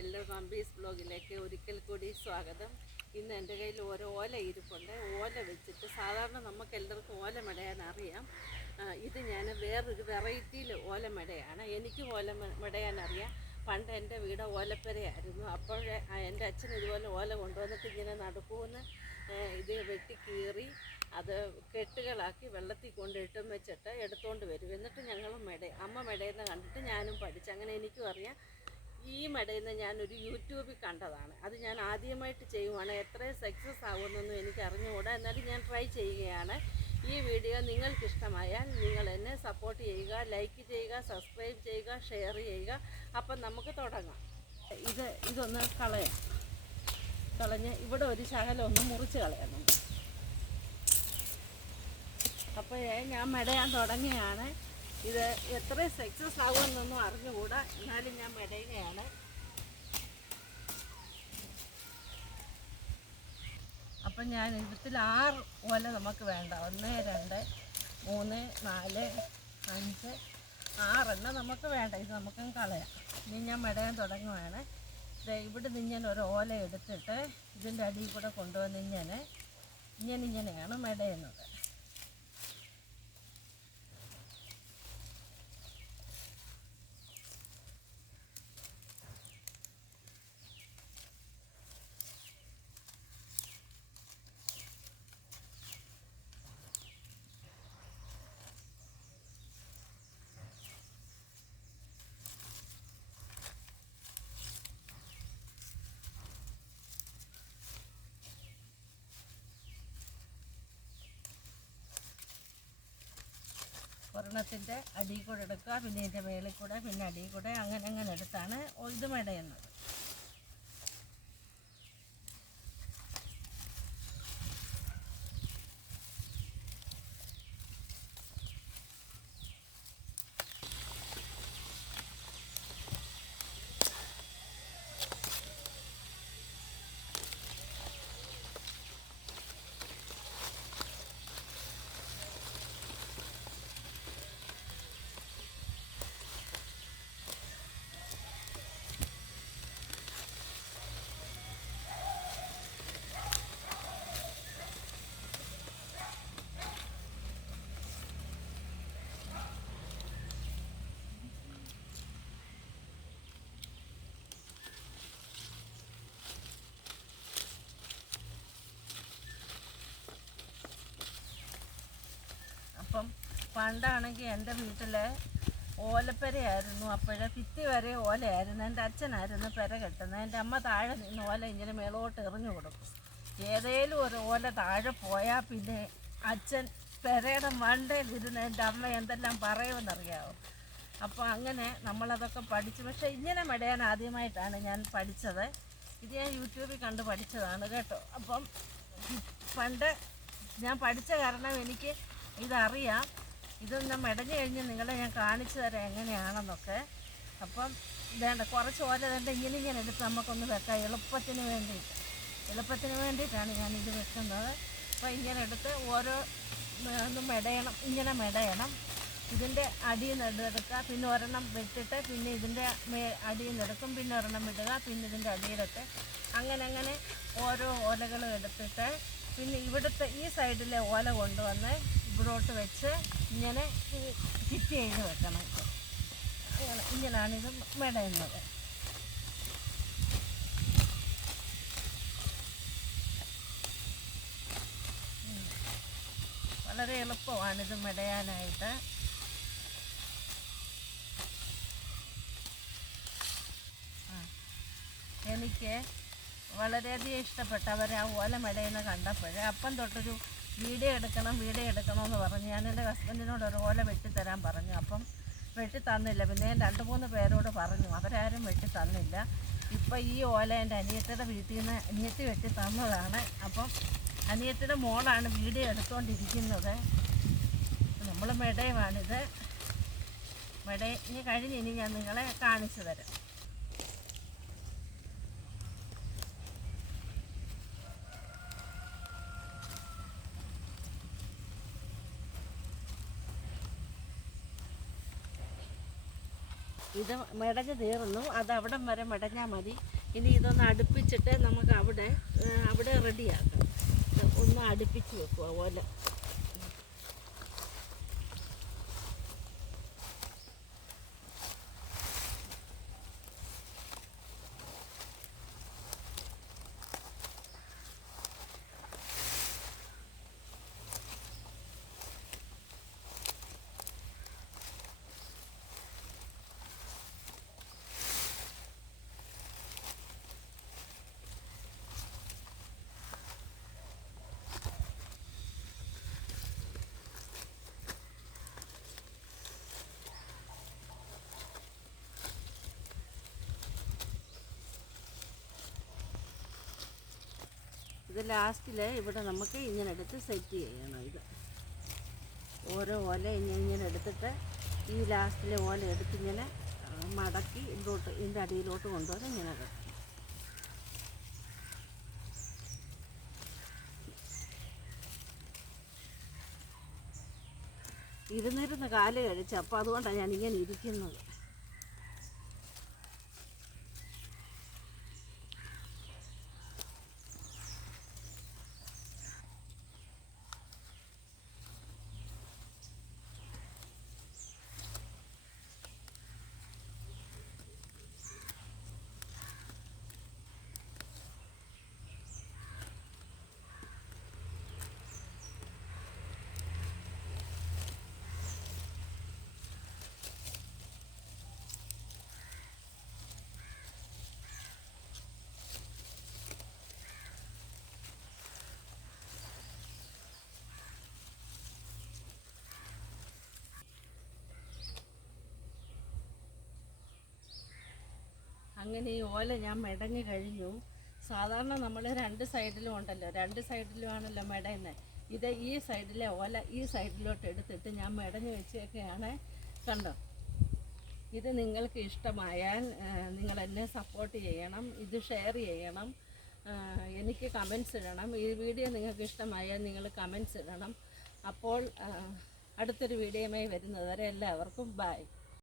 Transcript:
എല്ലാ മമ്പീസ് ബ്ലോഗിലേക്ക് ഒരിക്കൽ കൂടി സ്വാഗതം. ഇന്ന് എന്റെ കയ്യിൽ ഓരോ ഓല ഇരിപ്പുണ്ട്. ഓല വെച്ചിട്ട് സാധാരണ നമുക്ക് എല്ലാവർക്കും ഓല മെടയാൻ അറിയാം. ഇത് ഞാൻ വേറൊരു വെറൈറ്റിയിൽ ഓല മെടയാണ്. എനിക്ക് ഓല മെടയാൻ അറിയാം. പണ്ട് എന്റെ വീട് ഓലപ്പരയായിരുന്നു. അപ്പോഴേ ആ, എന്റെ അച്ഛൻ ഇതുപോലെ ഓല കൊണ്ടുവന്നിട്ട് ഇങ്ങനെ നടുക്കൂന്ന് ഇത് വെട്ടി കീറി അത് കെട്ടുകളാക്കി വെള്ളത്തിൽ കൊണ്ടിട്ടും വെച്ചിട്ട് എടുത്തുകൊണ്ട് വരും. എന്നിട്ട് ഞങ്ങളും മെട അമ്മ മെടയുന്ന കണ്ടിട്ട് ഞാനും പഠിച്ചു. അങ്ങനെ എനിക്കും അറിയാം. ഈ മെടയുന്ന ഞാനൊരു യൂട്യൂബിൽ കണ്ടതാണ്. അത് ഞാൻ ആദ്യമായിട്ട് ചെയ്യുവാണ്. എത്ര സക്സസ് ആകുമെന്നൊന്നും എനിക്ക് അറിഞ്ഞുകൂടാ എന്നാലും ഞാൻ ട്രൈ ചെയ്യുകയാണ്. ഈ വീഡിയോ നിങ്ങൾക്ക് ഇഷ്ടമായാൽ നിങ്ങൾ എന്നെ സപ്പോർട്ട് ചെയ്യുക ലൈക്ക് ചെയ്യുക സബ്സ്ക്രൈബ് ചെയ്യുക ഷെയർ ചെയ്യുക. അപ്പം നമുക്ക് തുടങ്ങാം. ഇത് ഇതൊന്ന് കളയാം. കളഞ്ഞ് ഇവിടെ ഒരു ശകലം ഒന്ന് മുറിച്ച് കളയാം നമുക്ക് അപ്പോഴേ ഞാൻ മെടയാൻ തുടങ്ങിയാണ് ഇത് എത്ര സക്സസ് ആകുമെന്നൊന്നും അറിഞ്ഞുകൂടാ. എന്നാലും ഞാൻ മെടയുകയാണ് അപ്പം ഞാൻ ഇതിൽ ആറ് ഓല നമുക്ക് വേണ്ട. ഒന്ന് രണ്ട് മൂന്ന് നാല് അഞ്ച് ആറെണ്ണം നമുക്ക് വേണ്ട. ഇത് നമുക്ക് കളയാം. ഇനി ഞാൻ മെടയാൻ തുടങ്ങുവാണ്. ഇത് ഇവിടെ ഞാൻ ഒരു ഓല എടുത്തിട്ട് ഇതിന്റെ അടിയിൽ കൂടെ കൊണ്ടുവന്ന് ഇങ്ങനെ ഇങ്ങനെ ഇങ്ങനെയാണ് മെടയുന്നത് ഒരെണ്ണത്തിന്റെ അടിയിൽ കൂടെ എടുക്കുക പിന്നെ ഇതിന്റെ മേളിൽ കൂടെ പിന്നെ അടിയിൽ കൂടെ അങ്ങനെ അങ്ങനെ എടുത്താണ്. ഇത് മെടയുന്നത് അപ്പം പണ്ടാണെങ്കിൽ എന്റെ വീട്ടിൽ ഓലപ്പരയായിരുന്നു. അപ്പോഴേ ഭിത്തി വരെ ഓലയായിരുന്നു. എന്റെ അച്ഛനായിരുന്നു പെര കെട്ടുന്നത്. എന്റെ അമ്മ താഴെ നിന്ന് ഓല ഇങ്ങനെ മേളോട്ട് എറിഞ്ഞു കൊടുക്കും. ഏതേലും ഒരു ഓല താഴെ പോയാൽ പിന്നെ അച്ഛൻ പെരയുടെ മണ്ടയിലിരുന്ന് എന്റെ അമ്മ എന്തെല്ലാം പറയുമെന്നറിയാമോ അപ്പോൾ അങ്ങനെ നമ്മളതൊക്കെ പഠിച്ചു. പക്ഷേ ഇങ്ങനെ മെടയാൻ ആദ്യമായിട്ടാണ് ഞാൻ പഠിച്ചത്. ഇത് ഞാൻ യൂട്യൂബിൽ കണ്ട് പഠിച്ചതാണ് കേട്ടോ. അപ്പം പണ്ട് ഞാൻ പഠിച്ച കാരണം എനിക്ക് ഇതറിയാം. ഇതൊന്ന് മെടഞ്ഞു കഴിഞ്ഞ് നിങ്ങളെ ഞാൻ കാണിച്ചു തരാം എങ്ങനെയാണെന്നൊക്കെ. അപ്പം വേണ്ട കുറച്ച് ഓല വേണ്ട ഇങ്ങനെ ഇങ്ങനെ എടുത്ത് നമുക്കൊന്ന് വെക്കാം എളുപ്പത്തിന് വേണ്ടിയിട്ട്. എളുപ്പത്തിന് വേണ്ടിയിട്ടാണ് ഞാൻ ഇത് വെക്കുന്നത്. അപ്പോൾ ഇങ്ങനെ എടുത്ത് ഓരോ ഒന്ന് മെടയണം ഇങ്ങനെ മെടയണം. ഇതിന്റെ അടിയിൽ നിന്ന് പിന്നെ ഒരെണ്ണം വെട്ടിട്ട് പിന്നെ ഇതിന്റെ അടിയിൽ നിന്ന് എടുക്കും പിന്നെ ഒരെണ്ണം വിടുക പിന്നെ ഇതിന്റെ അടിയിലൊക്കെ അങ്ങനെ അങ്ങനെ ഓരോ ഓലകളും എടുത്തിട്ട് പിന്നെ ഇവിടുത്തെ ഈ സൈഡിലെ ഓല കൊണ്ടുവന്ന് ഇവിടോട്ട് വെച്ച് ഇങ്ങനെ ചിറ്റ് ചെയ്ത് വെക്കണം ഇങ്ങനെയാണ് ഇത് മെടയുന്നത് വളരെ എളുപ്പമാണ് ഇത് മെടയാനായിട്ട്. എനിക്ക് വളരെയധികം ഇഷ്ടപ്പെട്ട അവർ ആ ഓല മെടയുന്ന കണ്ടപ്പോൾ അപ്പം തൊട്ടൊരു വീഡിയോ എടുക്കണം വീഡിയോ എടുക്കണമെന്ന് പറഞ്ഞു. ഞാൻ എന്റെ ഹസ്ബൻഡിനോട് ഒരു ഓല വെട്ടിത്തരാൻ പറഞ്ഞു. അപ്പം വെട്ടി തന്നില്ല. പിന്നെ രണ്ട് മൂന്ന് പേരോട് പറഞ്ഞു. അവരാരും വെട്ടി തന്നില്ല. ഇപ്പം ഈ ഓല എന്റെ അനിയത്തിയുടെ വീട്ടിൽ നിന്ന് അനിയത്തി വെട്ടി തന്നതാണ്. അപ്പം അനിയത്തിയുടെ മോളാണ് വീഡിയോ എടുത്തുകൊണ്ടിരിക്കുന്നത് നമ്മൾ മെടയുമാണിത്. മെട ഇനി കഴിഞ്ഞ് ഇനി ഞാൻ നിങ്ങളെ കാണിച്ചു തരാം. ഇത് മെടഞ്ഞ് തീർന്നു. അത് അവിടം വരെ മെടഞ്ഞാൽ മതി. ഇനി ഇതൊന്ന് അടുപ്പിച്ചിട്ട് നമുക്ക് അവിടെ അവിടെ റെഡിയാക്കാം ഒന്ന് അടുപ്പിച്ച് വെക്കുക ഓല ഇത് ലാസ്റ്റിൽ ഇവിടെ നമുക്ക് ഇങ്ങനെ എടുത്ത് സെറ്റ് ചെയ്യണം ഇത്. ഓരോ ഓല ഇങ്ങനെ ഇങ്ങനെ എടുത്തിട്ട് ഈ ലാസ്റ്റിലെ ഓല എടുത്ത് ഇങ്ങനെ മടക്കി ഇതിലോട്ട് ഇതിന്റെ അടിയിലോട്ട് കൊണ്ടുവന്ന് ഇങ്ങനെ വെക്കണം. ഇരുന്നിരുന്ന് കാൽ കഴിച്ചു അപ്പോൾ അതുകൊണ്ടാണ് ഞാൻ ഇങ്ങനെ ഇരിക്കുന്നത്. അങ്ങനെ ഈ ഓല ഞാൻ മെടഞ്ഞു കഴിഞ്ഞു. സാധാരണ നമ്മൾ രണ്ട് സൈഡിലും ഉണ്ടല്ലോ. രണ്ട് സൈഡിലും ആണല്ലോ മെടയുന്നത് ഇത് ഈ സൈഡിലെ ഓല ഈ സൈഡിലോട്ട് എടുത്തിട്ട് ഞാൻ മെടഞ്ഞു വെച്ചൊക്കെയാണ്. കണ്ടോ? ഇത് നിങ്ങൾക്ക് ഇഷ്ടമായാൽ നിങ്ങൾ എന്നെ സപ്പോർട്ട് ചെയ്യണം. ഇത് ഷെയർ ചെയ്യണം. എനിക്ക് കമൻസ് ഇടണം. ഈ വീഡിയോ നിങ്ങൾക്ക് ഇഷ്ടമായാൽ നിങ്ങൾ കമൻസ് ഇടണം. അപ്പോൾ അടുത്തൊരു വീഡിയോയുമായി വരുന്നത് വരെ എല്ലാവർക്കും ബൈ